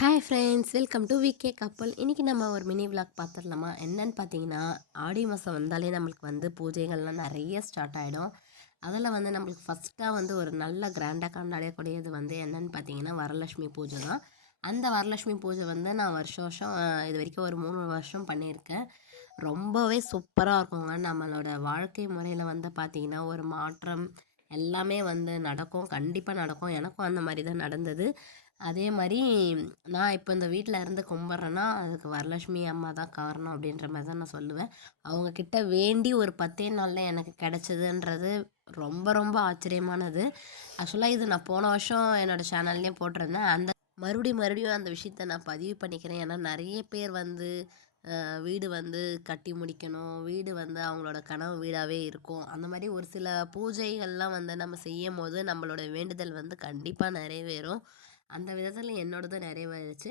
Hi friends, welcome to VK கப்பல். இன்றைக்கி நம்ம ஒரு மினி விளாக் பார்த்துடலாமா? என்னன்னு பார்த்தீங்கன்னா, ஆடி மாதம் வந்தாலே நம்மளுக்கு வந்து பூஜைகள்லாம் நிறைய ஸ்டார்ட் ஆகிடும். அதில் வந்து நம்மளுக்கு ஃபஸ்ட்டாக வந்து ஒரு நல்ல கிராண்டாக கொண்டாடக்கூடியது வந்து என்னன்னு பார்த்தீங்கன்னா வரலட்சுமி பூஜை தான். அந்த வரலட்சுமி பூஜை வந்து நான் வருஷம் வருஷம் இது வரைக்கும் ஒரு 3 வருஷம் பண்ணியிருக்கேன். ரொம்பவே சூப்பராக இருக்குங்க. நம்மளோட வாழ்க்கை முறையில் வந்து பார்த்திங்கன்னா ஒரு மாற்றம் எல்லாமே வந்து நடக்கும், கண்டிப்பாக நடக்கும். எனக்கும் அந்த மாதிரி தான் நடந்தது. அதே மாதிரி நான் இப்போ இந்த வீட்டில் இருந்து கும்பிட்றேன்னா அதுக்கு வரலட்சுமி அம்மா தான் காரணம் அப்படின்ற மாதிரி தான் நான் சொல்லுவேன். அவங்கக்கிட்ட வேண்டி ஒரு 10 நாளில் எனக்கு கிடச்சிதுன்றது ரொம்ப ரொம்ப ஆச்சரியமானது. ஆக்சுவலாக இது நான் போன வருஷம் என்னோடய சேனல்லையும் போட்டிருந்தேன். அந்த மறுபடியும் அந்த விஷயத்த நான் பதிவு பண்ணிக்கிறேன். ஏன்னா நிறைய பேர் வந்து வீடு வந்து கட்டி முடிக்கணும், வீடு வந்து அவங்களோட கனவு வீடாகவே இருக்கும். அந்த மாதிரி ஒரு சில பூஜைகள்லாம் வந்து நம்ம செய்யும்போது நம்மளோட வேண்டுதல் வந்து கண்டிப்பாக நிறைவேறும். அந்த விதத்தில் என்னோடதும் நிறைவேறுச்சு.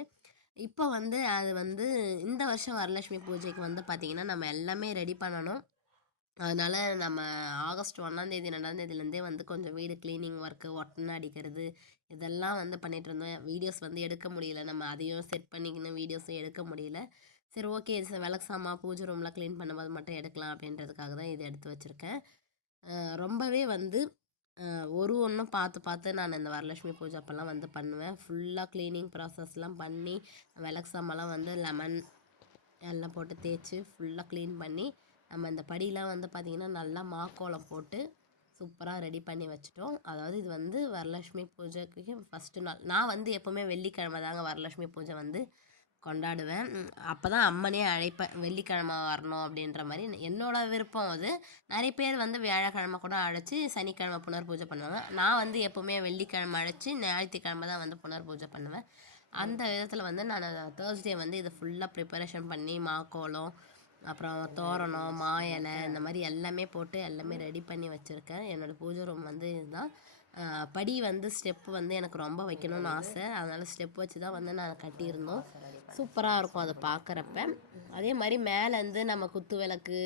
இப்போ வந்து அது வந்து இந்த வருஷம் வரலட்சுமி பூஜைக்கு வந்து பார்த்திங்கன்னா நம்ம எல்லாமே ரெடி பண்ணணும். அதனால் நம்ம ஆகஸ்ட் 1 2 வந்து கொஞ்சம் வீடு க்ளீனிங் ஒர்க்கு, ஒட்டனை அடிக்கிறது இதெல்லாம் வந்து பண்ணிகிட்ருந்தோம். வீடியோஸ் வந்து எடுக்க முடியல, நம்ம அதையும் செட் பண்ணிக்கணும், வீடியோஸும் எடுக்க முடியல. சரி, ஓகே, விளக்கு சாமான் பூஜை ரூம்லாம் க்ளீன் பண்ணும்போது மட்டும் எடுக்கலாம் அப்படின்றதுக்காக தான் இது எடுத்து வச்சுருக்கேன். ரொம்பவே வந்து ஒரு ஒன்றும் பார்த்து பார்த்து நான் இந்த வரலட்சுமி பூஜை அப்போல்லாம் வந்து பண்ணுவேன். ஃபுல்லாக க்ளீனிங் ப்ராசஸ்லாம் பண்ணி விளக்கு சாமான்லாம் வந்து லெமன் எல்லாம் போட்டு தேய்ச்சி ஃபுல்லாக க்ளீன் பண்ணி நம்ம இந்த படியெலாம் வந்து பார்த்திங்கன்னா நல்லா மாக்கோலம் போட்டு சூப்பராக ரெடி பண்ணி வச்சுட்டோம். அதாவது இது வந்து வரலட்சுமி பூஜைக்கு ஃபஸ்ட்டு நாள். நான் வந்து எப்போவுமே வெள்ளிக்கிழமை தாங்க வரலட்சுமி பூஜை வந்து கொண்டாடுவேன். அப்போ தான் அம்மனே அழைப்பேன், வெள்ளிக்கிழமை வரணும் அப்படின்ற மாதிரி என்னோடய விருப்பம் அது. நிறைய பேர் வந்து வியாழக்கிழமை கூட அழைச்சி சனிக்கிழமை புனர் பூஜை பண்ணுவாங்க. நான் வந்து எப்போவுமே வெள்ளிக்கிழமை அழைச்சி ஞாயிற்றுக்கிழமை தான் வந்து புனர் பூஜை பண்ணுவேன். அந்த விதத்தில் வந்து நான் தேர்ஸ்டே வந்து இதை ஃபுல்லாக ப்ரிப்பரேஷன் பண்ணி மாக்கோலம், அப்புறம் தோரணம், மா இலை இந்த மாதிரி எல்லாமே போட்டு எல்லாமே ரெடி பண்ணி வச்சுருக்கேன். என்னோடய பூஜை ரூம் வந்து இதுதான். படி வந்து ஸ்டெப்பு வந்து எனக்கு ரொம்ப வைக்கணும்னு ஆசை. அதனால் ஸ்டெப் வச்சு தான் வந்து நான் கட்டியிருந்தோம். சூப்பராக இருக்கும் அதை பார்க்குறப்ப. அதே மாதிரி மேலேருந்து நம்ம குத்து விளக்கு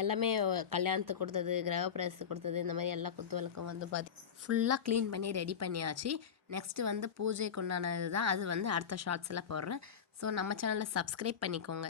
எல்லாமே கல்யாணத்துக்கு கொடுத்தது, கிரகப்பிரவேசத்துக்கு கொடுத்தது, இந்த மாதிரி எல்லா குத்து விளக்கும் வந்து ஃபுல்லாக க்ளீன் பண்ணி ரெடி பண்ணியாச்சு. நெக்ஸ்ட்டு வந்து பூஜைக்கு உண்டானது தான். அது வந்து அடுத்த ஷார்ட்ஸில் போடுறேன். ஸோ நம்ம சேனலை சப்ஸ்கிரைப் பண்ணிக்கோங்க.